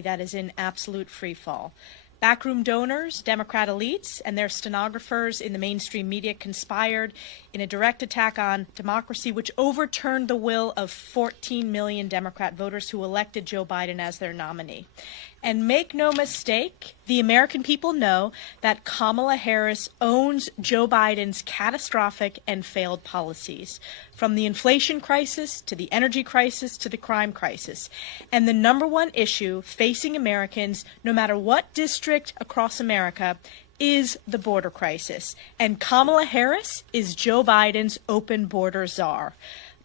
that is in absolute free fall. Backroom donors, Democrat elites, and their stenographers in the mainstream media conspired in a direct attack on democracy, which overturned the will of 14 million Democrat voters who elected Joe Biden as their nominee. And make no mistake, the American people know that Kamala Harris owns Joe Biden's catastrophic and failed policies, from the inflation crisis to the energy crisis to the crime crisis. And the number one issue facing Americans, no matter what district across America, is the border crisis. And Kamala Harris is Joe Biden's open border czar.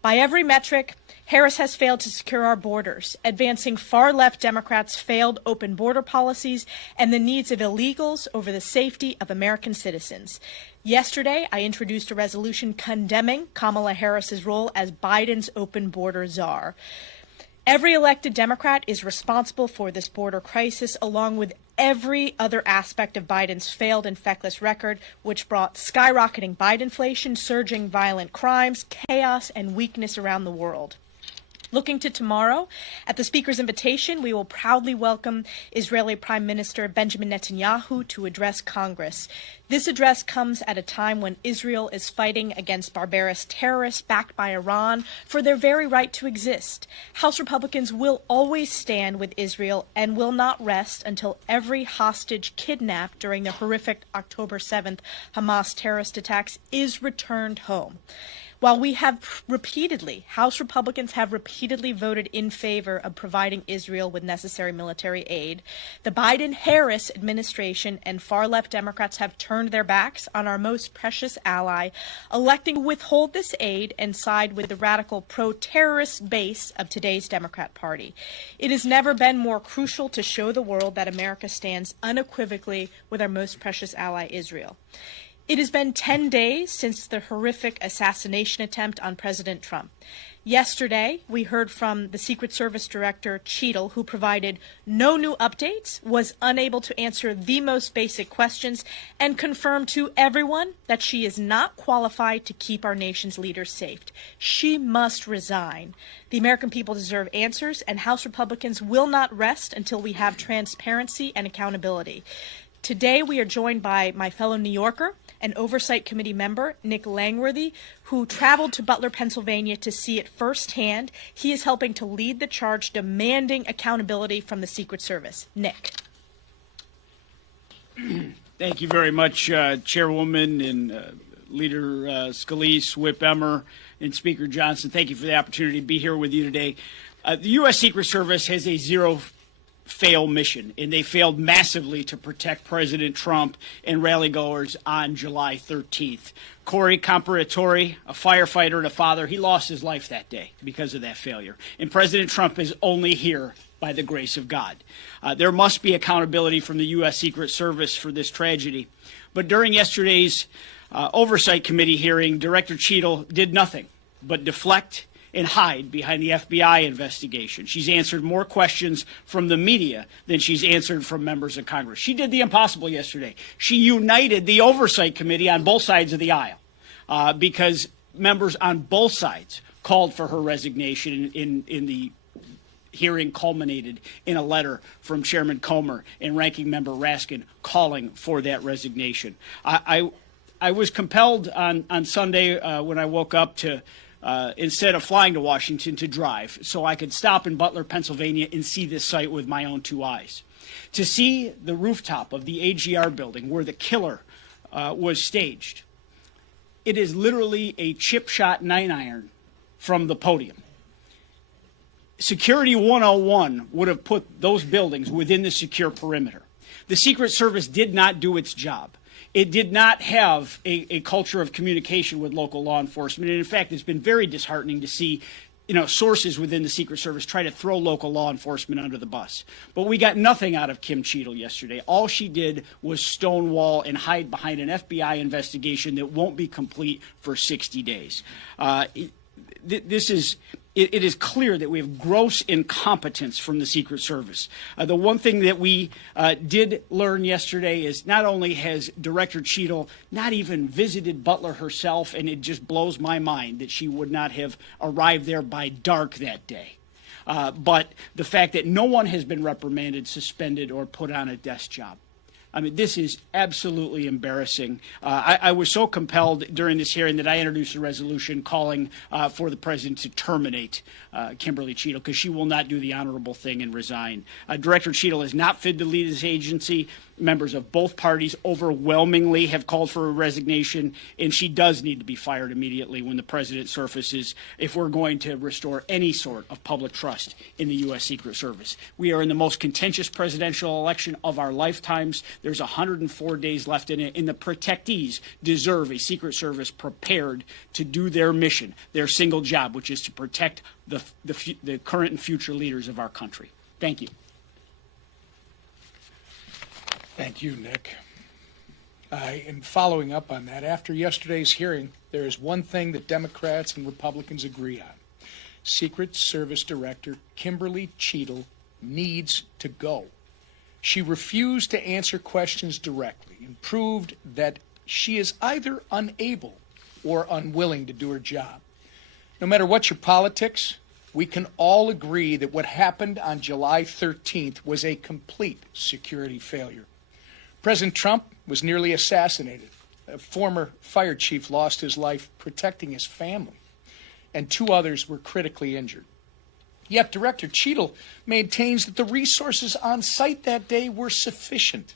By every metric, Harris has failed to secure our borders, advancing far-left Democrats' failed open border policies and the needs of illegals over the safety of American citizens. Yesterday, I introduced a resolution condemning Kamala Harris's role as Biden's open border czar. Every elected Democrat is responsible for this border crisis, along with every other aspect of Biden's failed and feckless record, which brought skyrocketing Bidenflation, surging violent crimes, chaos, and weakness around the world. Looking to tomorrow, at the Speaker's invitation, we will proudly welcome Israeli Prime Minister Benjamin Netanyahu to address Congress. This address comes at a time when Israel is fighting against barbarous terrorists backed by Iran for their very right to exist. House Republicans will always stand with Israel and will not rest until every hostage kidnapped during the horrific October 7th Hamas terrorist attacks is returned home. While we have House Republicans have repeatedly voted in favor of providing Israel with necessary military aid, the Biden-Harris administration and far-left Democrats have turned their backs on our most precious ally, electing to withhold this aid and side with the radical pro-terrorist base of today's Democrat Party. It has never been more crucial to show the world that America stands unequivocally with our most precious ally, Israel. It has been 10 days since the horrific assassination attempt on President Trump. Yesterday, we heard from the Secret Service Director, Cheetle, who provided no new updates, was unable to answer the most basic questions, and confirmed to everyone that she is not qualified to keep our nation's leaders safe. She must resign. The American people deserve answers, and House Republicans will not rest until we have transparency and accountability. Today, we are joined by my fellow New Yorker and Oversight Committee member, Nick Langworthy, who traveled to Butler, Pennsylvania to see it firsthand. He is helping to lead the charge demanding accountability from the Secret Service. Nick. Thank you very much, Chairwoman and Leader Scalise, Whip Emmer, and Speaker Johnson. Thank you for the opportunity to be here with you today. The U.S. Secret Service has a zero-fail mission, and they failed massively to protect President Trump and rally-goers on July 13th. Corey Comparatore, a firefighter and a father, he lost his life that day because of that failure. And President Trump is only here by the grace of God. There must be accountability from the U.S. Secret Service for this tragedy. But during yesterday's Oversight Committee hearing, Director Cheetle did nothing but deflect and hide behind the FBI investigation. She's answered more questions from the media than she's answered from members of Congress. She did the impossible yesterday. She united the Oversight Committee on both sides of the aisle because members on both sides called for her resignation in the hearing culminated in a letter from Chairman Comer and Ranking Member Raskin calling for that resignation. I was compelled on Sunday when I woke up to instead of flying to Washington, to drive so I could stop in Butler, Pennsylvania and see this site with my own two eyes. To see the rooftop of the AGR building where the killer was staged. It is literally a chip shot 9-iron from the podium. Security 101 would have put those buildings within the secure perimeter. The Secret Service did not do its job. It did not have a culture of communication with local law enforcement. And in fact, it's been very disheartening to see, sources within the Secret Service try to throw local law enforcement under the bus. But we got nothing out of Kim Cheetle yesterday. All she did was stonewall and hide behind an FBI investigation that won't be complete for 60 days. It is clear that we have gross incompetence from the Secret Service. The one thing that we did learn yesterday is not only has Director Cheetle not even visited Butler herself, and it just blows my mind that she would not have arrived there by dark that day. but the fact that no one has been reprimanded, suspended, or put on a desk job. I mean, this is absolutely embarrassing. I was so compelled during this hearing that I introduced a resolution calling for the president to terminate Kimberly Cheetle because she will not do the honorable thing and resign. Director Cheetle is not fit to lead this agency. Members of both parties overwhelmingly have called for a resignation, and she does need to be fired immediately when the president surfaces if we're going to restore any sort of public trust in the U.S. Secret Service. We are in the most contentious presidential election of our lifetimes. There's 104 days left in it, and the protectees deserve a Secret Service prepared to do their mission, their single job, which is to protect the current and future leaders of our country. Thank you. Thank you, Nick. And following up on that, after yesterday's hearing, there is one thing that Democrats and Republicans agree on. Secret Service Director Kimberly Cheetle needs to go. She refused to answer questions directly and proved that she is either unable or unwilling to do her job. No matter what your politics, we can all agree that what happened on July 13th was a complete security failure. President Trump was nearly assassinated. A former fire chief lost his life protecting his family, and 2 others were critically injured. Yet Director Cheetle maintains that the resources on site that day were sufficient.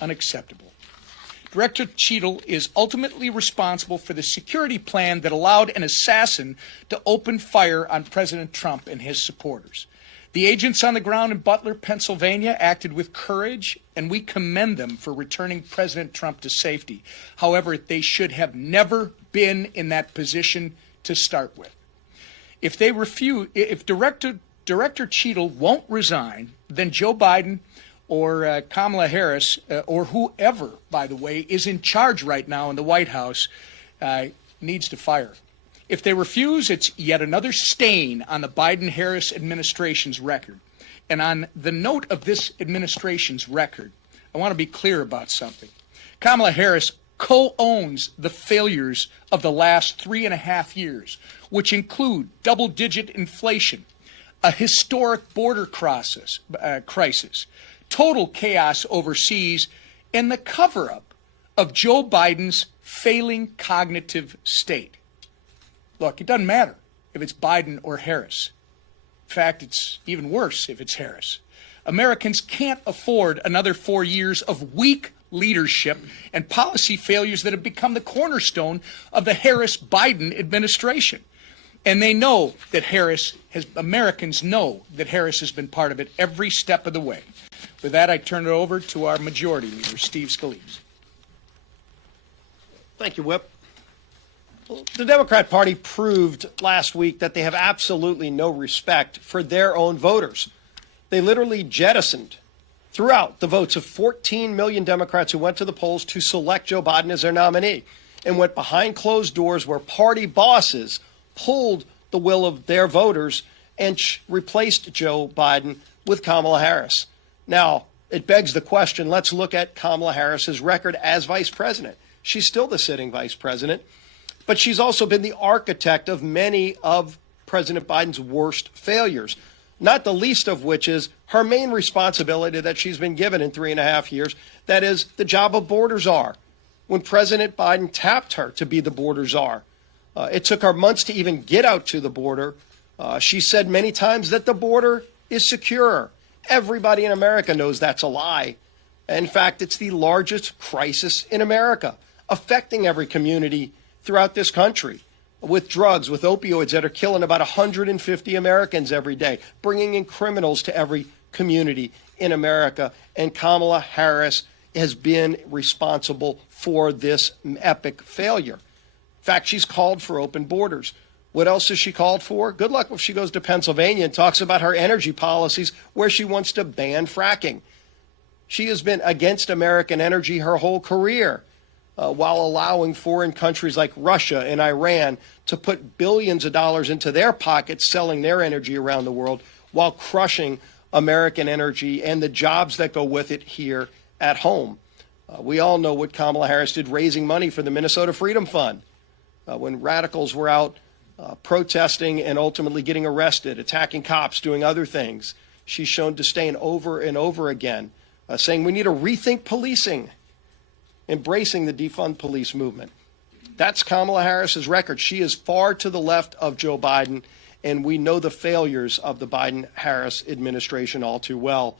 Unacceptable. Director Cheetle is ultimately responsible for the security plan that allowed an assassin to open fire on President Trump and his supporters. The agents on the ground in Butler, Pennsylvania acted with courage, and we commend them for returning President Trump to safety. However, they should have never been in that position to start with. If Director Cheetle won't resign, then Joe Biden or Kamala Harris, or whoever, by the way, is in charge right now in the White House, needs to fire. If they refuse, it's yet another stain on the Biden-Harris administration's record. And on the note of this administration's record, I want to be clear about something. Kamala Harris co-owns the failures of the last 3.5 years, which include double-digit inflation, a historic border crisis, total chaos overseas, and the cover-up of Joe Biden's failing cognitive state. Look, it doesn't matter if it's Biden or Harris. In fact, it's even worse if it's Harris. Americans can't afford another 4 years of weak leadership and policy failures that have become the cornerstone of the Harris-Biden administration. And they know that Americans know that Harris has been part of it every step of the way. With that, I turn it over to our majority leader, Steve Scalise. Thank you, Whip. The Democrat Party proved last week that they have absolutely no respect for their own voters. They literally jettisoned throughout the votes of 14 million Democrats who went to the polls to select Joe Biden as their nominee and went behind closed doors where party bosses pulled the will of their voters and replaced Joe Biden with Kamala Harris. Now, it begs the question, let's look at Kamala Harris's record as vice president. She's still the sitting vice president. But she's also been the architect of many of President Biden's worst failures, not the least of which is her main responsibility that she's been given in 3.5 years, that is the job of border czar. When President Biden tapped her to be the border czar, it took her months to even get out to the border. She said many times that the border is secure. Everybody in America knows that's a lie. In fact, it's the largest crisis in America, affecting every community throughout this country, with drugs, with opioids that are killing about 150 Americans every day, bringing in criminals to every community in America. And Kamala Harris has been responsible for this epic failure. In fact, she's called for open borders. What else has she called for? Good luck if she goes to Pennsylvania and talks about her energy policies where she wants to ban fracking. She has been against American energy her whole career. While allowing foreign countries like Russia and Iran to put billions of dollars into their pockets, selling their energy around the world, while crushing American energy and the jobs that go with it here at home. We all know what Kamala Harris did raising money for the Minnesota Freedom Fund when radicals were out protesting and ultimately getting arrested, attacking cops, doing other things. She's shown disdain over and over again, saying we need to rethink policing, embracing the defund police movement. That's Kamala Harris's record. She is far to the left of Joe Biden, and we know the failures of the Biden-Harris administration all too well.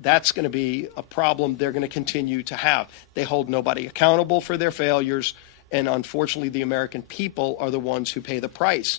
That's going to be a problem they're going to continue to have. They hold nobody accountable for their failures, and unfortunately, the American people are the ones who pay the price.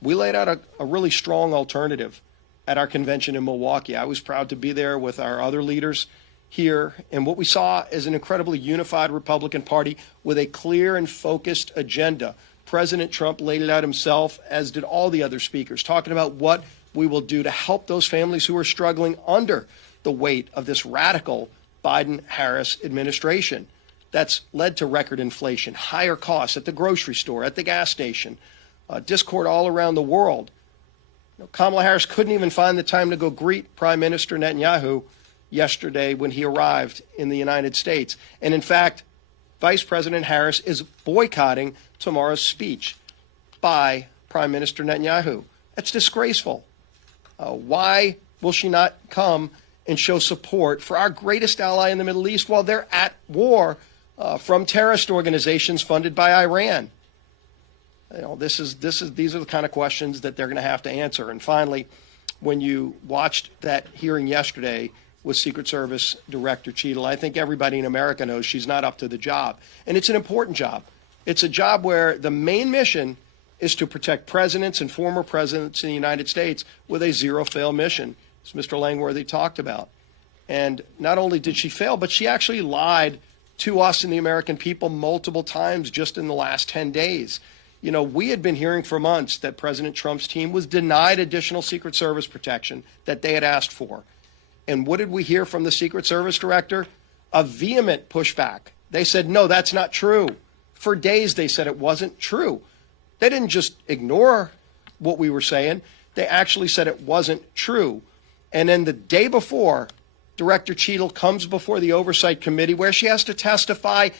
We laid out a really strong alternative at our convention in Milwaukee. I was proud to be there with our other leaders here, and what we saw is an incredibly unified Republican Party with a clear and focused agenda. President Trump laid it out himself, as did all the other speakers, talking about what we will do to help those families who are struggling under the weight of this radical Biden-Harris administration that's led to record inflation, higher costs at the grocery store, at the gas station, discord all around the world. Kamala Harris couldn't even find the time to go greet Prime Minister Netanyahu yesterday when he arrived in the United States. And in fact, Vice President Harris is boycotting tomorrow's speech by Prime Minister Netanyahu. That's disgraceful. Why will she not come and show support for our greatest ally in the Middle East while they're at war from terrorist organizations funded by Iran? These are the kind of questions that they're going to have to answer. And finally, when you watched that hearing yesterday with Secret Service Director Cheetle, I think everybody in America knows she's not up to the job. And it's an important job. It's a job where the main mission is to protect presidents and former presidents in the United States with a zero-fail mission, as Mr. Langworthy talked about. And not only did she fail, but she actually lied to us and the American people multiple times just in the last 10 days. We had been hearing for months that President Trump's team was denied additional Secret Service protection that they had asked for. And what did we hear from the Secret Service director? A vehement pushback. They said, no, that's not true. For days, they said it wasn't true. They didn't just ignore what we were saying. They actually said it wasn't true. And then the day before, Director Cheetle comes before the Oversight Committee where she has to testify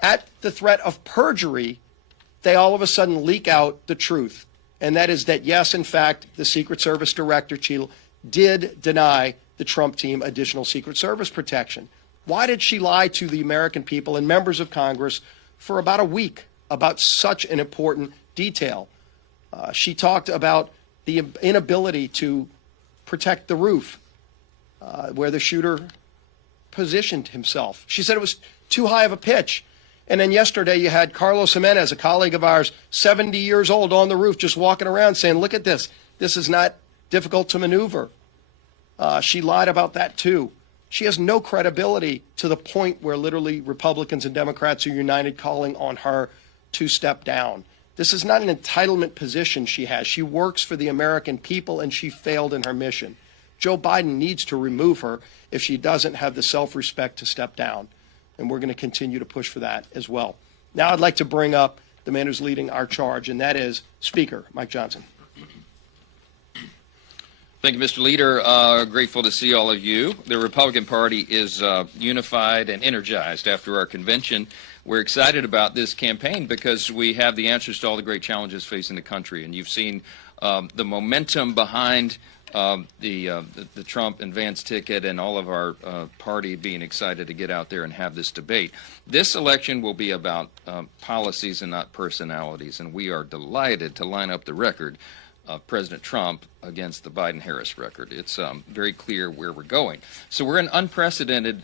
at the threat of perjury. They all of a sudden leak out the truth. And that is that, yes, in fact, the Secret Service Director Cheetle did deny the Trump team additional Secret Service protection. Why did she lie to the American people and members of Congress for about a week about such an important detail? She talked about the inability to protect the roof where the shooter positioned himself. She said it was too high of a pitch. And then yesterday you had Carlos Jimenez, a colleague of ours, 70 years old, on the roof just walking around saying, look at this. This is not difficult to maneuver. She lied about that too. She has no credibility to the point where literally Republicans and Democrats are united calling on her to step down. This is not an entitlement position she has. She works for the American people, and she failed in her mission. Joe Biden needs to remove her if she doesn't have the self-respect to step down. And we're going to continue to push for that as well. Now I'd like to bring up the man who's leading our charge, and that is Speaker Mike Johnson. Thank you, Mr. Leader. Grateful to see all of you. The Republican Party is unified and energized after our convention. We're excited about this campaign because we have the answers to all the great challenges facing the country. And you've seen the momentum behind the Trump and Vance ticket and all of our party being excited to get out there and have this debate. This election will be about policies and not personalities. And we are delighted to line up the record of President Trump against the Biden-Harris record. It's very clear where we're going. So we're in unprecedented,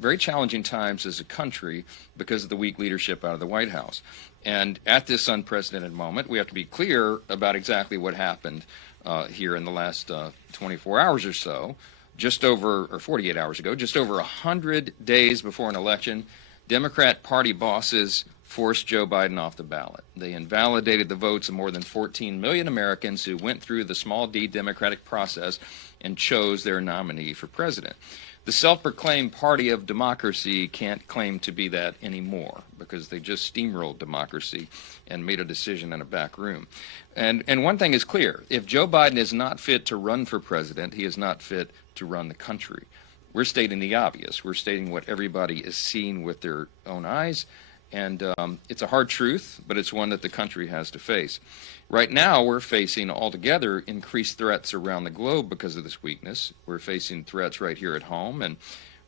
very challenging times as a country because of the weak leadership out of the White House. And at this unprecedented moment, we have to be clear about exactly what happened here in the last 24 hours or so. Or 48 hours ago, just over 100 days before an election, Democrat Party bosses forced Joe Biden off the ballot. They invalidated the votes of more than 14 million Americans who went through the small d democratic process and chose their nominee for president. The self-proclaimed party of democracy can't claim to be that anymore because they just steamrolled democracy and made a decision in a back room. And one thing is clear. If Joe Biden is not fit to run for president, he is not fit to run the country. We're stating the obvious. We're stating what everybody is seeing with their own eyes. And it's a hard truth, but it's one that the country has to face. Right now, we're facing altogether increased threats around the globe because of this weakness. We're facing threats right here at home, and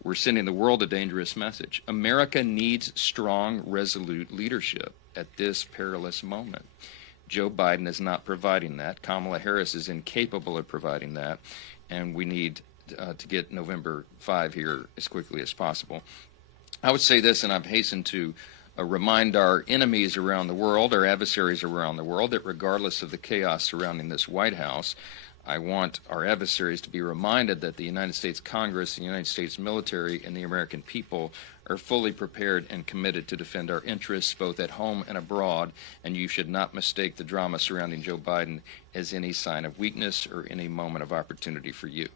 we're sending the world a dangerous message. America needs strong, resolute leadership at this perilous moment. Joe Biden is not providing that. Kamala Harris is incapable of providing that, and we need to get November 5 here as quickly as possible. I would say this, and I've hastened to remind our enemies around the world, our adversaries around the world, that regardless of the chaos surrounding this White House, I want our adversaries to be reminded that the United States Congress, the United States military, and the American people are fully prepared and committed to defend our interests both at home and abroad, and you should not mistake the drama surrounding Joe Biden as any sign of weakness or any moment of opportunity for you.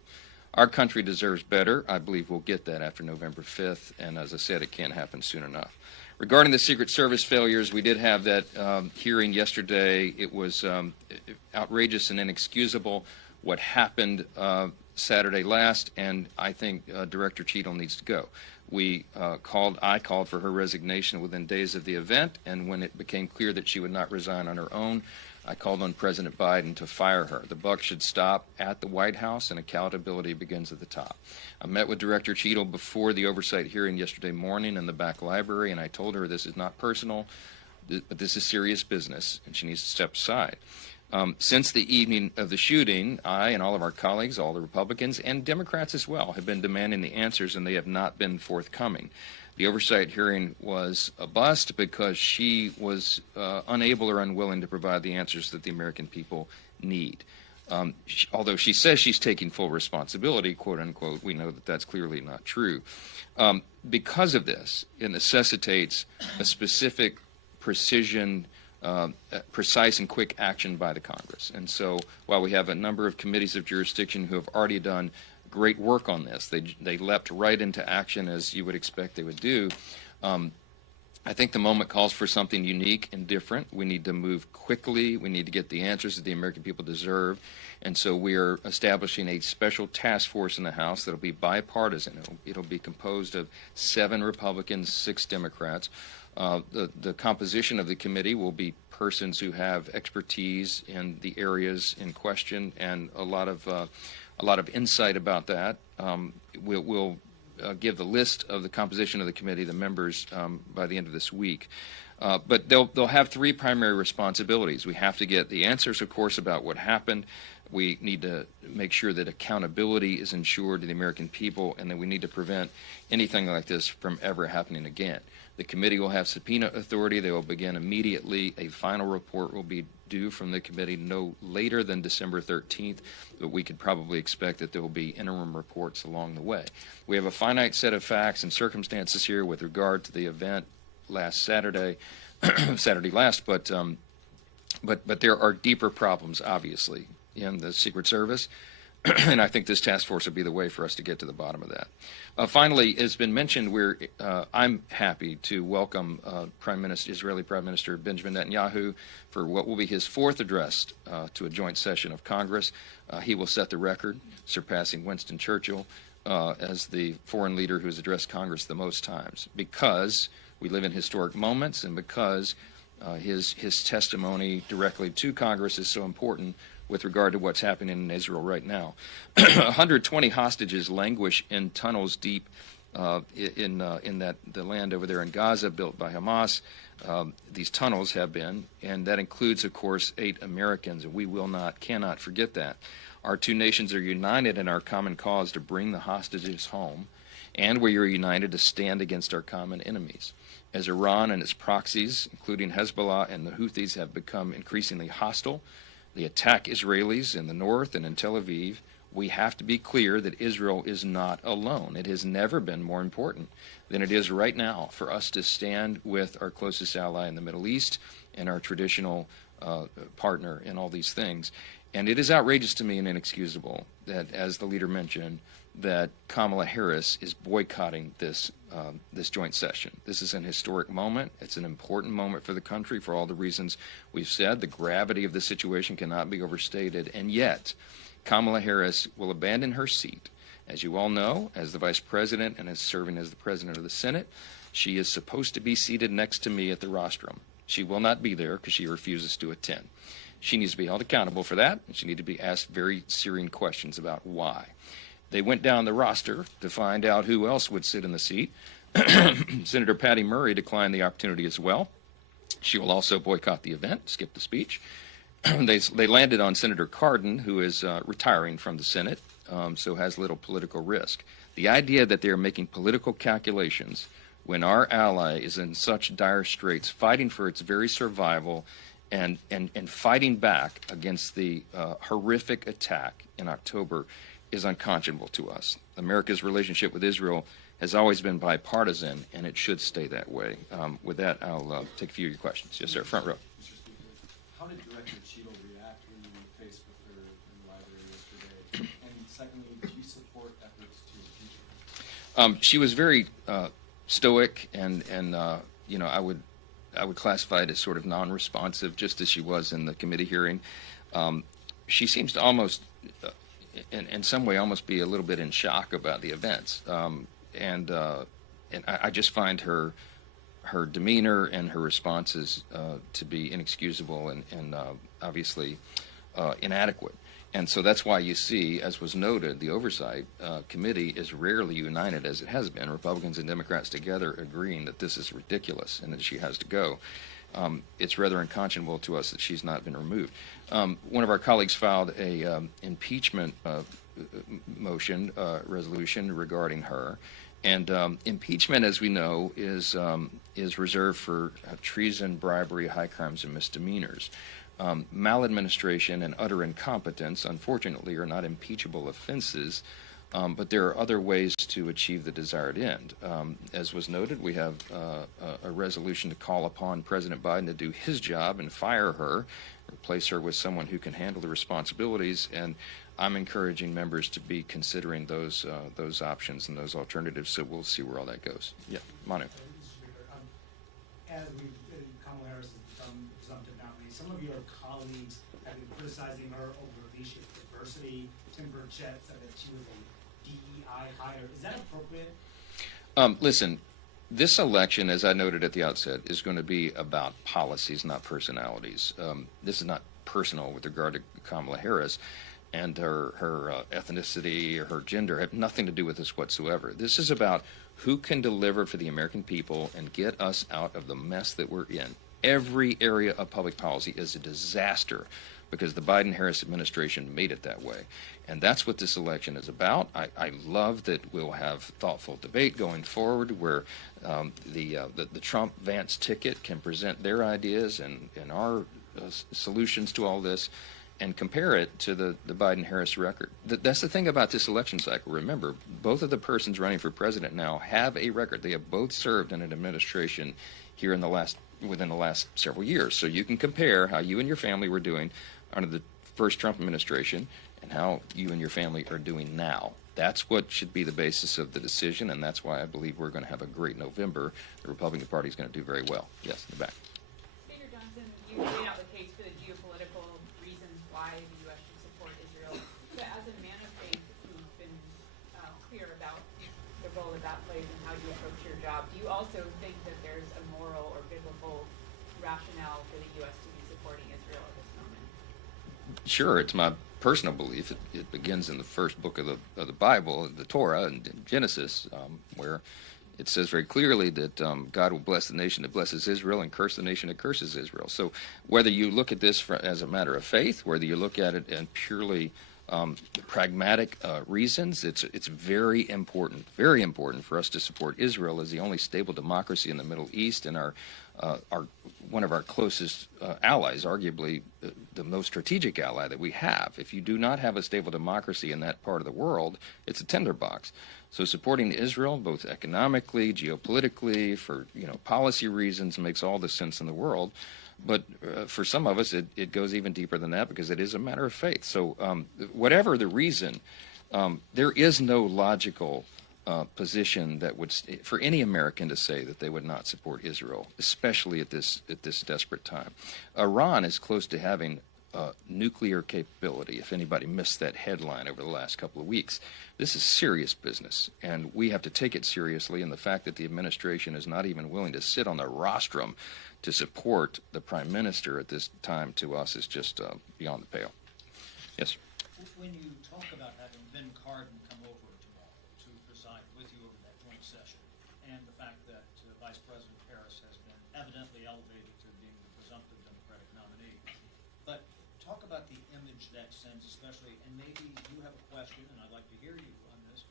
Our country deserves better. I believe we'll get that after November 5th, and as I said, it can't happen soon enough. Regarding the Secret Service failures, we did have that hearing yesterday. It was outrageous and inexcusable what happened Saturday last, and I think Director Cheetle needs to go. I called for her resignation within days of the event, and when it became clear that she would not resign on her own, I called on President Biden to fire her. The buck should stop at the White House, and accountability begins at the top. I met with Director Cheetle before the oversight hearing yesterday morning in the back library, and I told her this is not personal, but this is serious business, and she needs to step aside. Since the evening of the shooting, I and all of our colleagues, all the Republicans and Democrats as well, have been demanding the answers, and they have not been forthcoming. The oversight hearing was a bust because she was unable or unwilling to provide the answers that the American people need. Although she says she's taking full responsibility, quote unquote, we know that that's clearly not true. Because of this, it necessitates a specific precision, precise and quick action by the Congress. And so while we have a number of committees of jurisdiction who have already done great work on this, they leapt right into action as you would expect they would do. I think the moment calls for something unique and different. We need to move quickly. We need to get the answers that the American people deserve. And so we are establishing a special task force in the House that will be bipartisan. It'll be composed of 7 Republicans, 6 Democrats. The composition of the committee will be persons who have expertise in the areas in question and a lot of insight about that. We'll give the list of the composition of the committee, the members, by the end of this week. But they'll have 3 primary responsibilities. We have to get the answers, of course, about what happened. We need to make sure that accountability is ensured to the American people, and that we need to prevent anything like this from ever happening again. The committee will have subpoena authority. They will begin immediately. A final report will be due from the committee no later than December 13th, but we could probably expect that there will be interim reports along the way. We have a finite set of facts and circumstances here with regard to the event last Saturday, but there are deeper problems, obviously, in the Secret Service. And I think this task force will be the way for us to get to the bottom of that. Finally, it's been mentioned, I'm happy to welcome Israeli Prime Minister Benjamin Netanyahu for what will be his 4th address to a joint session of Congress. He will set the record, surpassing Winston Churchill as the foreign leader who has addressed Congress the most times, because we live in historic moments and because his testimony directly to Congress is so important with regard to what's happening in Israel right now. 120 hostages languish in tunnels deep in the land over there in Gaza built by Hamas. These tunnels have been, and that includes, of course, 8 Americans, and we cannot forget that. Our 2 nations are united in our common cause to bring the hostages home, and we are united to stand against our common enemies. As Iran and its proxies, including Hezbollah and the Houthis, have become increasingly hostile, they attack Israelis in the north and in Tel Aviv, we have to be clear that Israel is not alone. It has never been more important than it is right now for us to stand with our closest ally in the Middle East and our traditional partner in all these things. And it is outrageous to me and inexcusable that, as the leader mentioned, that Kamala Harris is boycotting this joint session. This is an historic moment. It's an important moment for the country for all the reasons we've said. The gravity of the situation cannot be overstated. And yet, Kamala Harris will abandon her seat, as you all know, as the vice president and as serving as the president of the Senate. She is supposed to be seated next to me at the rostrum. She will not be there because she refuses to attend. She needs to be held accountable for that, and she needs to be asked very searing questions about why. They went down the roster to find out who else would sit in the seat. Senator Patty Murray declined the opportunity as well. She will also boycott the event, skip the speech. They landed on Senator Cardin, who is retiring from the Senate, so has little political risk. The idea that they are making political calculations when our ally is in such dire straits, fighting for its very survival and fighting back against the horrific attack in October is unconscionable to us. America's relationship with Israel has always been bipartisan, and it should stay that way. With that, I'll take a few of your questions. Yes, sir. Front row. How did Director Cheetle react when you were faced with her in the library yesterday? And secondly, do you support efforts to impeach her? She was very stoic, and you know, I would classify it as sort of non-responsive, just as she was in the committee hearing. She seems to almost, in some way, almost be a little bit in shock about the events, and I just find her demeanor and her responses to be inexcusable and obviously inadequate. And so that's why you see, as was noted, the Oversight Committee is rarely united as it has been, Republicans and Democrats together agreeing that this is ridiculous and that she has to go. It's rather unconscionable to us that she's not been removed. One of our colleagues filed a impeachment resolution regarding her. And impeachment, as we know, is reserved for treason, bribery, high crimes, and misdemeanors. Maladministration and utter incompetence, unfortunately, are not impeachable offenses, but there are other ways to achieve the desired end. As was noted, we have a resolution to call upon President Biden to do his job and fire her, replace her with someone who can handle the responsibilities, and I'm encouraging members to be considering those options and those alternatives, so we'll see where all that goes. Yeah, Manu. As Kamala Harris has become presumptive nominee, some of your colleagues have been criticizing her over leadership diversity. Tim Burchett said that she was a DEI hire. Is that appropriate? Listen, this election, as I noted at the outset, is going to be about policies, not personalities. This is not personal with regard to Kamala Harris, and her ethnicity or her gender have nothing to do with this whatsoever. This is about who can deliver for the American people and get us out of the mess that we're in. Every area of public policy is a disaster because the Biden-Harris administration made it that way. And that's what this election is about. I love that we'll have thoughtful debate going forward where the Trump-Vance ticket can present their ideas and our solutions to all this and compare it to the Biden-Harris record. That's the thing about this election cycle. Remember, both of the persons running for president now have a record. They have both served in an administration here within the last several years. So you can compare how you and your family were doing under the first Trump administration and how you and your family are doing now. That's what should be the basis of the decision, and that's why I believe we're going to have a great November. The Republican Party is going to do very well. Yes, in the back. Speaker Johnson, you laid out the case for the geopolitical reasons why the U.S. should support Israel. But as a man of faith who's been clear about the role that that plays and how you approach your job, do you also think that there's a moral or biblical rationale for the U.S. to be supporting Israel at this moment? Sure, it's my personal belief. It begins in the first book of the Bible, the Torah, and Genesis, where it says very clearly that God will bless the nation that blesses Israel and curse the nation that curses Israel. So whether you look at this as a matter of faith, whether you look at it in purely pragmatic reasons, it's very important for us to support Israel as the only stable democracy in the Middle East and our one of our closest allies, arguably the most strategic ally that we have. If you do not have a stable democracy in that part of the world, it's a tinderbox. So supporting Israel, both economically, geopolitically, for policy reasons, makes all the sense in the world. But for some of us, it goes even deeper than that because it is a matter of faith. So whatever the reason, there is no logical position that would, for any American to say that they would not support Israel, especially at this desperate time. Iran is close to having nuclear capability, if anybody missed that headline over the last couple of weeks. This is serious business, and we have to take it seriously, and the fact that the administration is not even willing to sit on the rostrum to support the Prime Minister at this time to us is just beyond the pale. Yes, sir. When you talk about having Ben Cardin come over tomorrow to preside with you over that joint session, and the fact that Vice President Harris has been evidently elevated to being the presumptive Democratic nominee, but talk about the image that sends, especially, and maybe you have a question, and I'd like to hear you on this,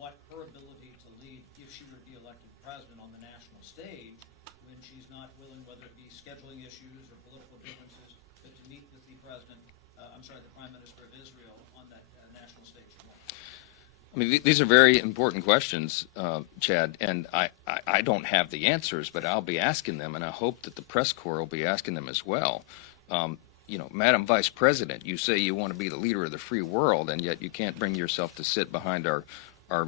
what her ability to lead, if she were to be elected president on the national stage, when she's not willing, whether it be scheduling issues or political differences, but to meet with the president, the Prime Minister of Israel on that national stage as well. I mean, these are very important questions, Chad, and I don't have the answers, but I'll be asking them, and I hope that the press corps will be asking them as well. You know, Madam Vice President, you say you want to be the leader of the free world, and yet you can't bring yourself to sit behind our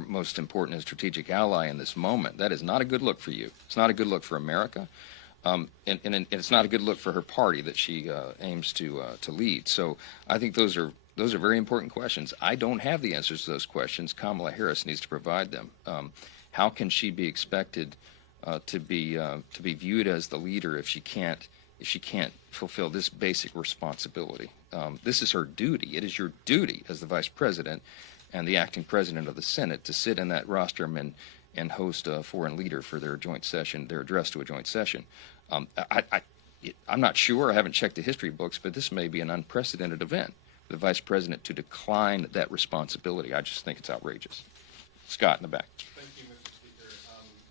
most important and strategic ally in this moment. That is not a good look for you. It's not a good look for America. And it's not a good look for her party that she aims to lead. So I think those are very important questions. I don't have the answers to those questions. Kamala Harris needs to provide them. How can she be expected to be viewed as the leader if she can't fulfill this basic responsibility? This is her duty. It is your duty as the Vice President and the acting President of the Senate to sit in that rostrum and host a foreign leader for their joint session, their address to a joint session. I'm not sure, I haven't checked the history books, but this may be an unprecedented event for the Vice President to decline that responsibility. I just think it's outrageous. Scott in the back. Thank you, Mr. Speaker.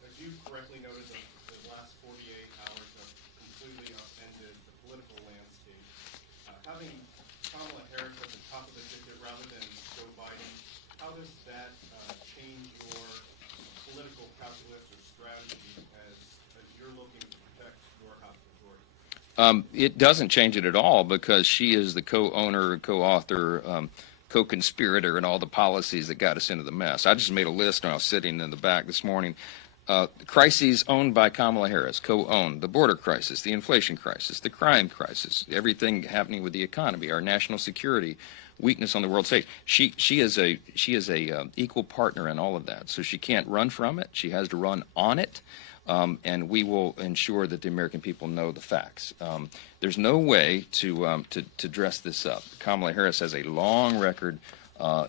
As you correctly noted, the last 48 hours have completely upended the political landscape. Having Kamala Harris at the top of the ticket rather than Joe Biden, how does that change your political calculus or strategy as you're looking to protect your House majority? It doesn't change it at all because she is the co-owner, co-author, co-conspirator in all the policies that got us into the mess. I just made a list when I was sitting in the back this morning. Crises owned by Kamala Harris, co-owned: the border crisis, the inflation crisis, the crime crisis, everything happening with the economy, our national security, weakness on the world stage. She is a equal partner in all of that. So she can't run from it. She has to run on it. And we will ensure that the American people know the facts. There's no way to dress this up. Kamala Harris has a long record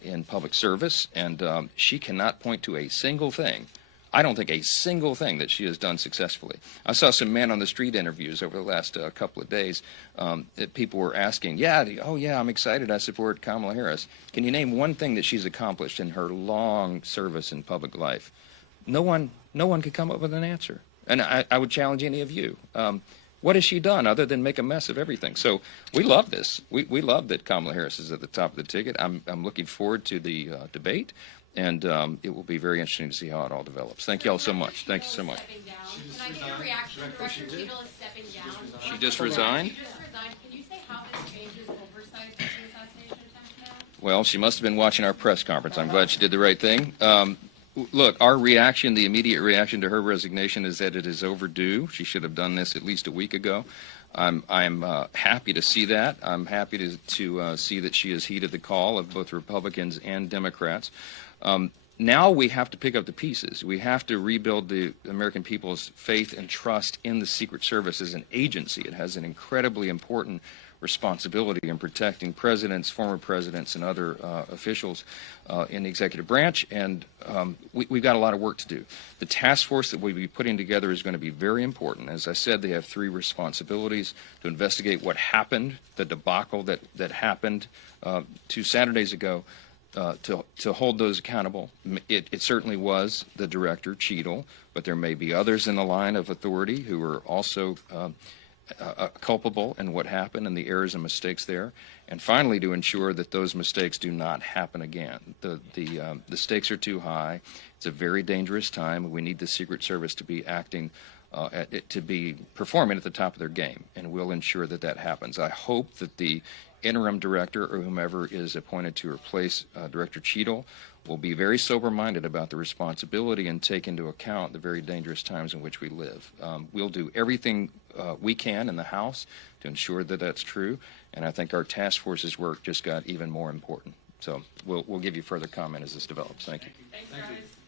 in public service, and she cannot point to a single thing. I don't think a single thing that she has done successfully. I saw some man on the street interviews over the last couple of days that people were asking, I'm excited, I support Kamala Harris. Can you name one thing that she's accomplished in her long service in public life? No one could come up with an answer. And I would challenge any of you. What has she done other than make a mess of everything? So we love this. We love that Kamala Harris is at the top of the ticket. I'm looking forward to the debate, and it will be very interesting to see how it all develops. Thank you all so much. Thank you so much. Can I get your reaction? Director Cheetle is stepping down. She just resigned? She just resigned. Can you say how this changes oversight of the assassination attempt now? Well, she must have been watching our press conference. I'm glad she did the right thing. Look, our reaction, the immediate reaction to her resignation is that it is overdue. She should have done this at least a week ago. I'm happy to see that. I'm happy to see that she has heeded the call of both Republicans and Democrats. Now we have to pick up the pieces. We have to rebuild the American people's faith and trust in the Secret Service as an agency. It has an incredibly important responsibility in protecting presidents, former presidents, and other officials in the executive branch, and we've got a lot of work to do. The task force that we'll be putting together is going to be very important. As I said, they have three responsibilities: to investigate what happened, the debacle that happened 2 Saturdays ago, to hold those accountable. It certainly was the director, Cheetle, but there may be others in the line of authority who are also culpable in what happened and the errors and mistakes there, and finally to ensure that those mistakes do not happen again. The stakes are too high. It's a very dangerous time. We need the Secret Service to be acting, to be performing at the top of their game, and we'll ensure that that happens. I hope that the interim director or whomever is appointed to replace Director Cheetle will be very sober-minded about the responsibility and take into account the very dangerous times in which we live. We'll do everything we can in the House to ensure that that's true, and I think our task force's work just got even more important. So we'll give you further comment as this develops. Thank you. Thanks, guys.